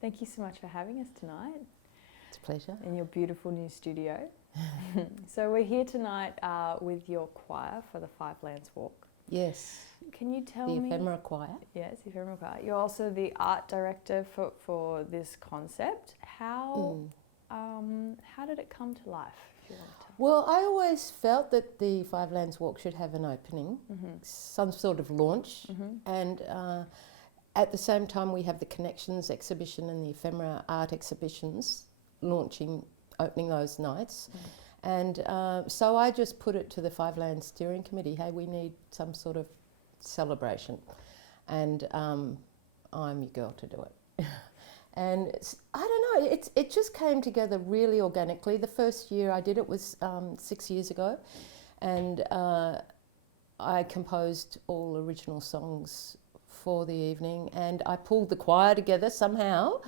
Thank you so much for having us tonight. It's a pleasure. In your beautiful new studio. So we're here tonight with your choir for the Five Lands Walk. Yes. Can you tell me? The Ephemera Choir. Yes, the Ephemera Choir. You're also the art director for this concept. How did it come to life? If you want to. Well, I always felt that the Five Lands Walk should have an opening, some sort of launch, and at the same time we have the Connections exhibition and the Ephemera art exhibitions opening those nights. And so I just put it to the Five Lands Steering Committee, hey, we need some sort of celebration. And I'm your girl to do it. And I don't know, it just came together really organically. The first year I did it was 6 years ago. And I composed all original songs for the evening, and I pulled the choir together somehow.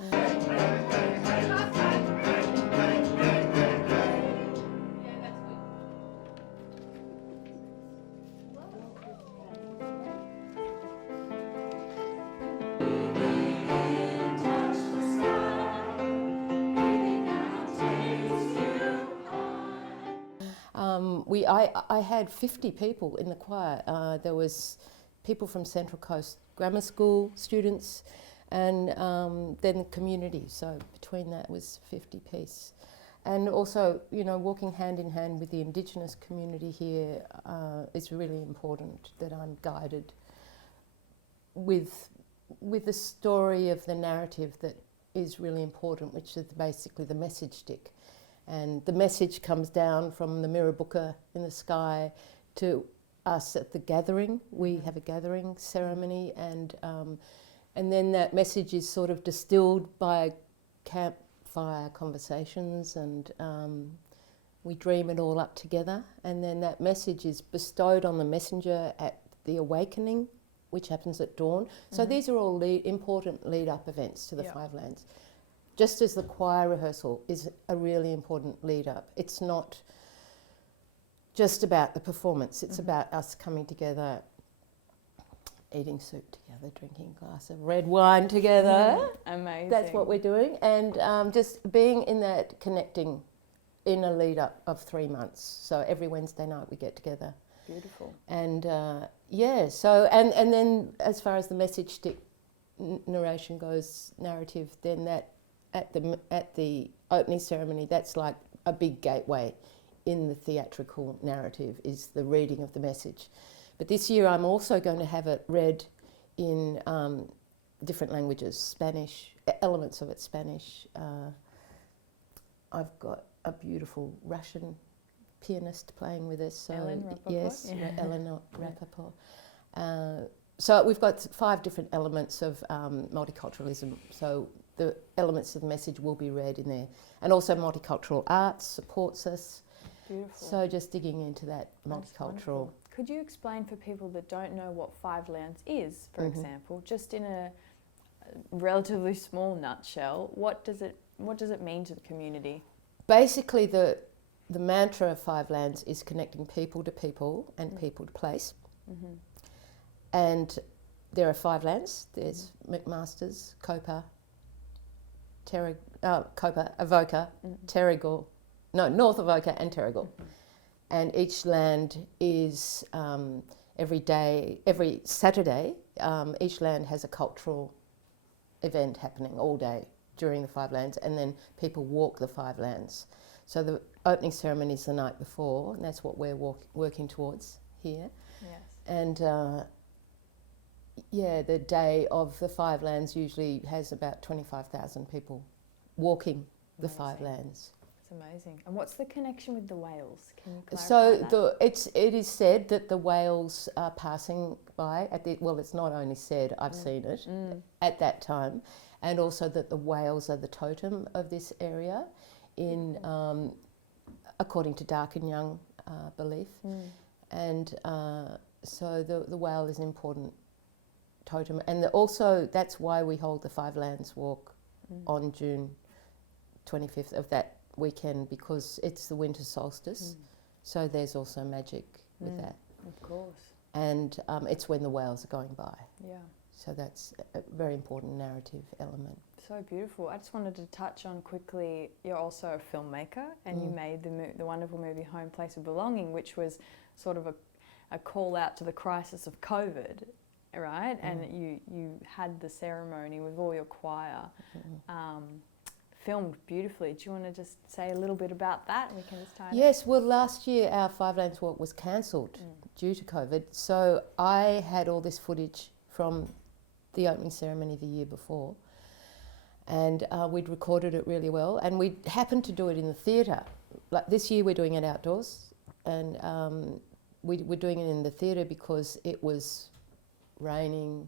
I had 50 people in the choir. There was people from Central Coast Grammar School, students, and then the community. So between that was 50 piece. And also, you know, walking hand in hand with the Indigenous community here is really important, that I'm guided with the story of the narrative that is really important, which is basically the message stick. And the message comes down from the Mirrabooka in the sky to us at the gathering. We have a gathering ceremony, and then that message is sort of distilled by campfire conversations, and we dream it all up together. And then that message is bestowed on the messenger at the awakening, which happens at dawn. So these are all important lead-up events to the Five Lands. Just as the choir rehearsal is a really important lead-up. It's not just about the performance, it's about us coming together, eating soup together, drinking a glass of red wine together. Amazing. That's what we're doing, and just being in that, connecting in a lead-up of 3 months. So every Wednesday night we get together. Beautiful. And so and then as far as the message stick narration goes, narrative, then that at the opening ceremony, that's like a big gateway in the theatrical narrative, is the reading of the message. But this year I'm also going to have it read in different languages, Spanish, elements of it Spanish. I've got a beautiful Russian pianist playing with us. So Ellen Rappaport? Yes, Ellen Rappaport. So we've got 5 different elements of multiculturalism. So the elements of the message will be read in there. And also multicultural arts supports us. Beautiful. So just digging into that multicultural. Could you explain for people that don't know what Five Lands is, for example, just in a relatively small nutshell, what does it mean to the community? Basically the mantra of Five Lands is connecting people to people and people to place. And there are 5 lands. There's McMaster's, Copa, Avoca, Terrigal, North Avoca and Terrigal. And each land is every Saturday, each land has a cultural event happening all day during the 5 lands, and then people walk the 5 lands. So the opening ceremony is the night before, and that's what we're working towards here. Yes. And the day of the 5 lands usually has about 25,000 people walking the 5 lands. It's amazing. And what's the connection with the whales? Can you clarify So that? it is said that the whales are passing by it's not only said, I've seen it at that time, and also that the whales are the totem of this area in according to Dark and Young belief. And so the whale is an important totem, and also that's why we hold the Five Lands Walk on June 25th of that weekend, because it's the winter solstice. So there's also magic with that. Of course. And it's when the whales are going by. Yeah. So that's a very important narrative element. So beautiful. I just wanted to touch on quickly, you're also a filmmaker, and you made the wonderful movie Home Place of Belonging, which was sort of a call out to the crisis of COVID, right? And you had the ceremony with all your choir, filmed beautifully. Do you want to just say a little bit about that? We can just tie it Yes, well, last year our Five Lanes Walk was cancelled due to COVID, so I had all this footage from the opening ceremony the year before, and we'd recorded it really well, and we happened to do it in the theatre. Like this year we're doing it outdoors, and we're doing it in the theatre because it was raining.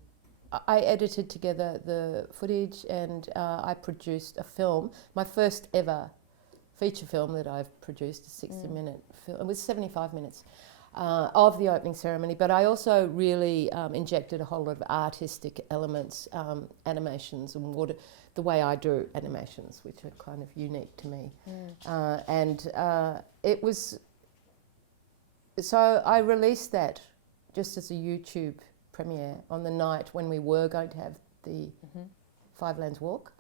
I edited together the footage, and I produced a film, my first ever feature film that I've produced, a 60-minute film. It was 75 minutes of the opening ceremony, but I also really injected a whole lot of artistic elements, animations and the way I do animations, which are kind of unique to me. It was, so I released that just as a YouTube premiere on the night when we were going to have the Five Lanes Walk.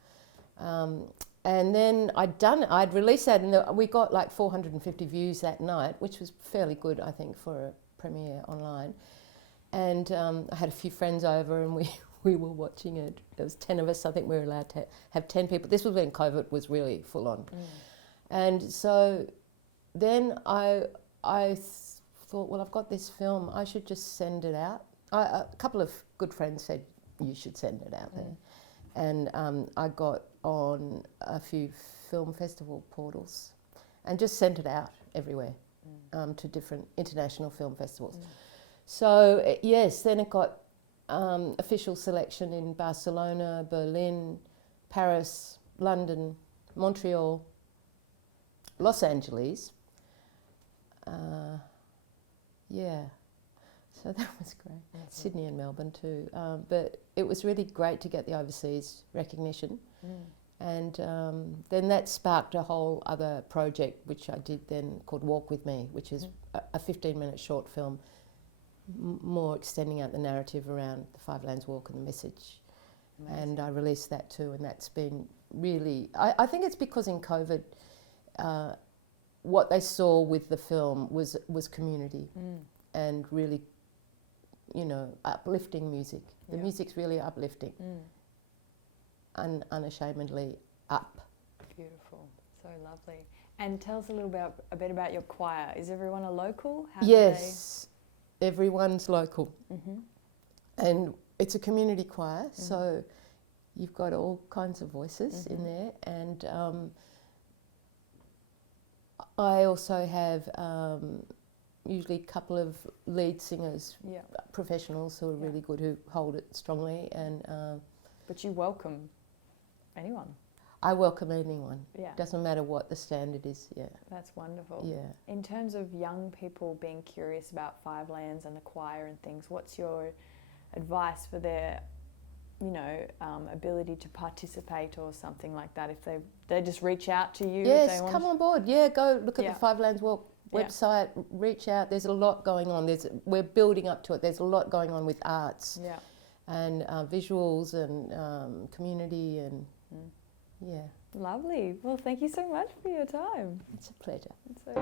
And then I'd released that, and we got like 450 views that night, which was fairly good, I think, for a premiere online. And I had a few friends over, and we were watching it. There was 10 of us. I think we were allowed to have 10 people. This was when COVID was really full on. And so then I thought, well, I've got this film. I should just send it out. A couple of good friends said, you should send it out there. And I got on a few film festival portals and just sent it out everywhere to different international film festivals. So yes, then it got official selection in Barcelona, Berlin, Paris, London, Montreal, Los Angeles. So that was great. Sydney and Melbourne too. But it was really great to get the overseas recognition. And then that sparked a whole other project which I did then called Walk With Me, which is a 15-minute short film, more extending out the narrative around the Five Lanes Walk and the message. Amazing. And I released that too, and that's been really, I think it's because in COVID, what they saw with the film was community and really, you know, uplifting music. The music's really uplifting. Unashamedly up. Beautiful, so lovely. And tell us a bit about your choir. Is everyone a local? Yes, everyone's local. And it's a community choir, so you've got all kinds of voices in there. And I also have usually a couple of lead singers, professionals who are really good, who hold it strongly. And but you welcome anyone. I welcome anyone. Yeah. Doesn't matter what the standard is. Yeah. That's wonderful. Yeah. In terms of young people being curious about Five Lands and the choir and things, what's your advice for their, you know, ability to participate or something like that? If they just reach out to you. Yes, if they want come on board. Yeah, go look at the Five Lanes Walk website. Reach out. There's a lot going on. We're building up to it. There's a lot going on with arts. Yeah. And visuals and community and Lovely. Well, thank you so much for your time. It's a pleasure. It's so